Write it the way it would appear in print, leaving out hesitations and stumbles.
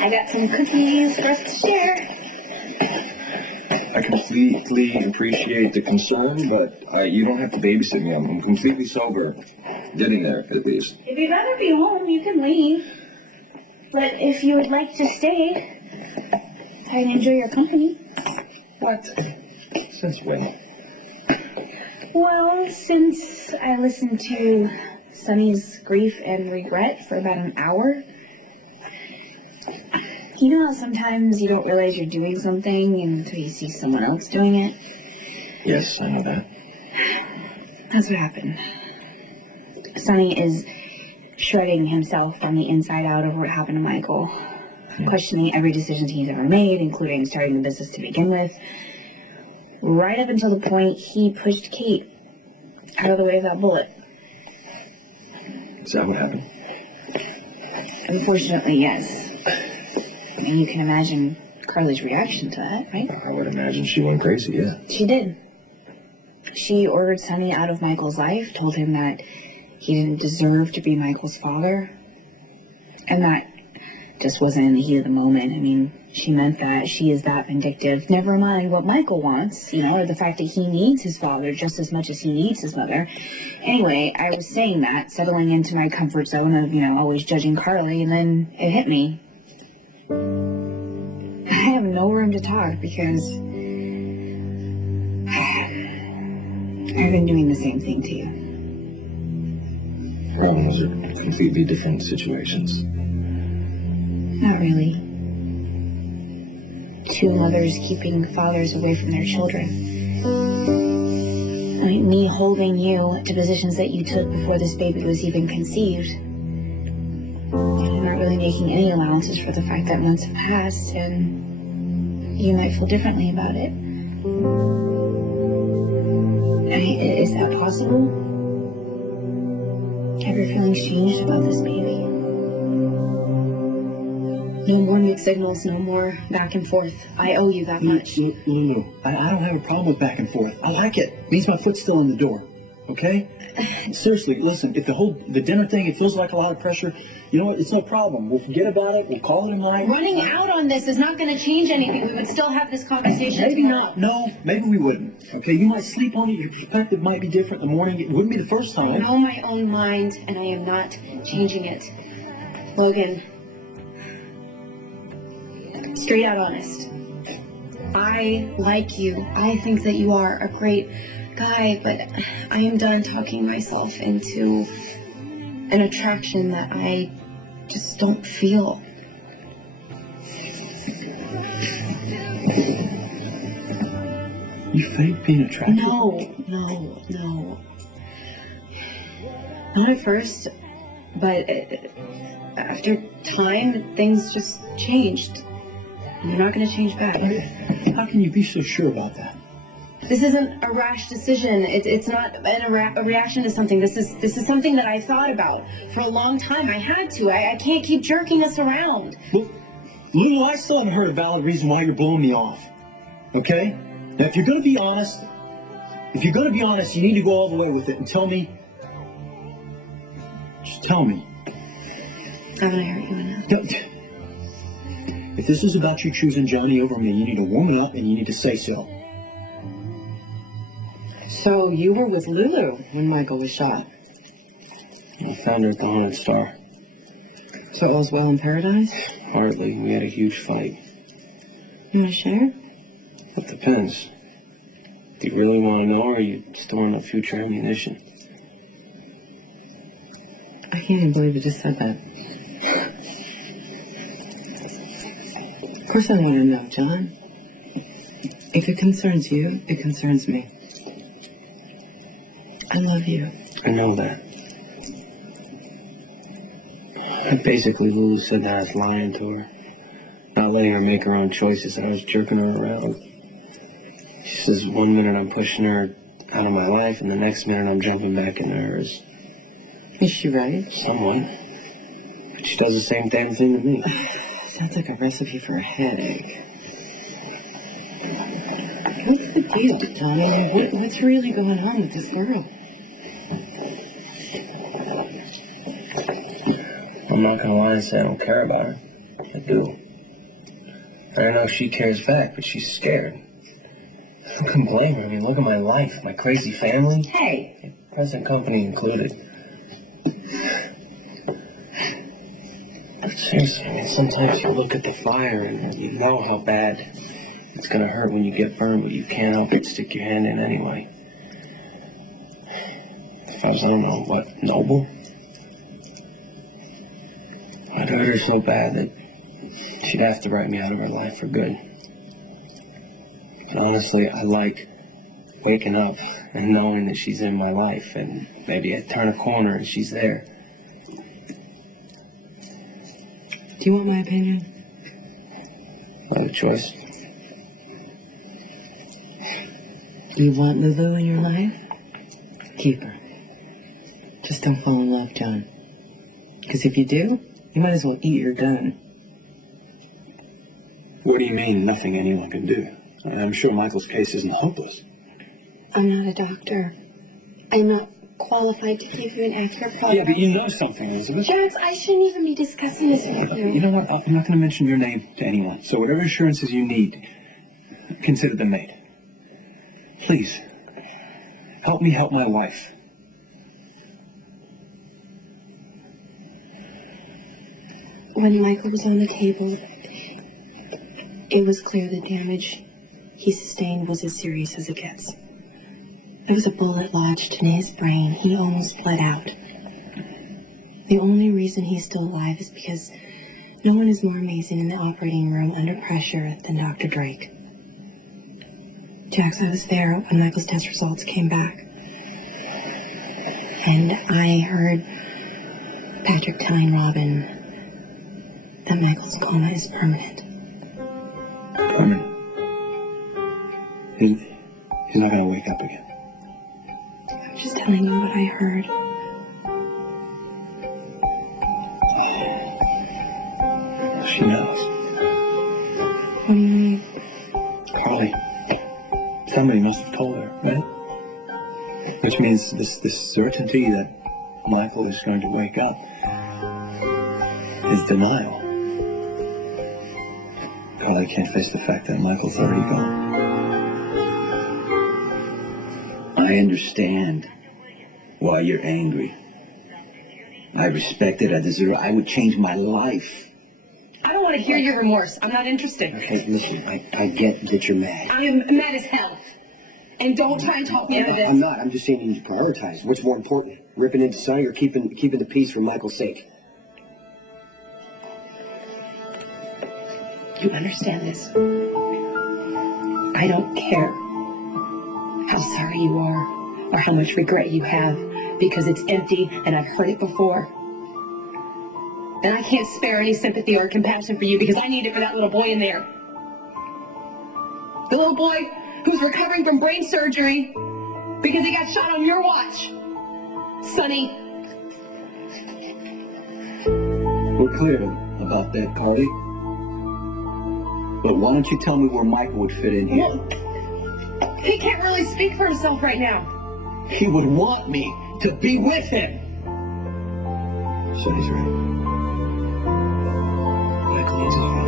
I got some cookies for us to share. I completely appreciate the concern, but you don't have to babysit me. I'm completely sober. Getting there, at least. If you'd rather be home, you can leave. But if you would like to stay, I'd enjoy your company. What? Since when? Well, since I listened to Sunny's grief and regret for about an hour. You know how sometimes you don't realize you're doing something until you see someone else doing it? Yes, I know that. That's what happened. Sunny is shredding himself from the inside out over what happened to Michael, questioning every decision he's ever made, including starting the business to begin with, right up until the point he pushed Kate out of the way of that bullet. Is that what happened? Unfortunately, yes. I mean, you can imagine Carly's reaction to that, right? I would imagine she went crazy, yeah. She did. She ordered Sunny out of Michael's life, told him that he didn't deserve to be Michael's father. And that just wasn't in the heat of the moment. I mean, she meant that she is that vindictive. Never mind what Michael wants, you know, or the fact that he needs his father just as much as he needs his mother. Anyway, I was saying that, settling into my comfort zone of, you know, always judging Carly, and then it hit me. I have no room to talk because I've been doing the same thing to you. Those are completely different situations. Not really. Two mothers keeping fathers away from their children. I mean, me holding you to positions that you took before this baby was even conceived. I'm not really making any allowances for the fact that months have passed and you might feel differently about it. I mean, is that possible? Have your feelings changed about this baby? No more mixed signals, no more back and forth. I owe you that much. No. I don't have a problem with back and forth. I like it. It means my foot's still in the door. Okay? Seriously, listen, if the dinner thing, it feels like a lot of pressure, you know what? It's no problem. We'll forget about it. We'll call it a night. Running out on this is not going to change anything. We would still have this conversation. Maybe tomorrow. not. No, maybe we wouldn't. Okay? You might sleep on it. Your perspective might be different in the morning. It wouldn't be the first time. I know my own mind, and I am not changing it. Logan, straight out honest. I like you. I think that you are a great guy, but I am done talking myself into an attraction that I just don't feel. You fake being attracted? No. Not at first, but after time, things just changed. You're not going to change back. How can you be so sure about that? This isn't a rash decision. It's not a reaction to something. This is something that I thought about for a long time. I had to. I can't keep jerking us around. Well, Lulu, I still haven't heard a valid reason why you're blowing me off. Okay? Now, if you're going to be honest, you need to go all the way with it and tell me. Just tell me. Haven't I hurt you enough? If this is about you choosing Johnny over me, you need to warm it up and you need to say so. So you were with Lulu when Michael was shot? I found her at the Haunted Star. So all's well in paradise? Hardly. We had a huge fight. You want to share? It depends. Do you really want to know, or are you storing up future ammunition? I can't even believe you just said that. Of course I want to know, John. If it concerns you, it concerns me. I love you. I know that. Basically, Lulu said that I was lying to her. Not letting her make her own choices. I was jerking her around. She says one minute I'm pushing her out of my life, and the next minute I'm jumping back into hers. Is she right? Somewhat. But she does the same damn thing to me. Sounds like a recipe for a headache. What's the deal, Johnny? What's really going on with this girl? I'm not gonna lie and say I don't care about her. I do. And I know she cares back, but she's scared. I couldn't blame her. I mean, look at my life, my crazy family. Hey. Present company included. But seriously, I mean, sometimes you look at the fire and you know how bad it's gonna hurt when you get burned, but you can't help but stick your hand in anyway. If I was, I don't know, what, noble? I'd hurt her so bad that she'd have to write me out of her life for good. And honestly, I like waking up and knowing that she's in my life, and maybe I turn a corner and she's there. Do you want my opinion? I have a choice. Do you want Lulu in your life? Keep her. Just don't fall in love, John. Because if you do, you might as well eat your gun. What do you mean, nothing anyone can do? I'm sure Michael's case isn't hopeless. I'm not a doctor. I'm not qualified to give you an accurate prognosis. Yeah, but you know something, Elizabeth. Jax, I shouldn't even be discussing this with you. You know what? I'm not going to mention your name to anyone. So whatever assurances you need, consider them made. Please, help me help my wife. When Michael was on the table, it was clear the damage he sustained was as serious as it gets. There was a bullet lodged in his brain. He almost bled out. The only reason he's still alive is because no one is more amazing in the operating room under pressure than Dr. Drake. Jax, I was there when Michael's test results came back. And I heard Patrick telling Robin that Michael's coma is permanent. Permanent? He's not going to wake up again. I'm just telling you what I heard. She knows. What do you mean? Carly, somebody must have told her, right? Which means this certainty that Michael is going to wake up is denial. Carly can't face the fact that Michael's already gone. I understand why you're angry. I respect it. I deserve it. I would change my life. I don't want to hear your remorse. I'm not interested. Okay, listen, I get that you're mad. I am mad as hell. And don't try and talk me out of this. I'm not. I'm just saying you need to prioritize. What's more important? Ripping into Sonny or keeping the peace for Michael's sake? You understand this? I don't care how sorry you are or how much regret you have, because it's empty and I've heard it before. And I can't spare any sympathy or compassion for you because I need it for that little boy in there. The little boy who's recovering from brain surgery because he got shot on your watch. Sonny. We're clear about that, Carly. But why don't you tell me where Michael would fit in here? Well, he can't really speak for himself right now. He would want me to be with him. Sonny's right. Michael needs his father.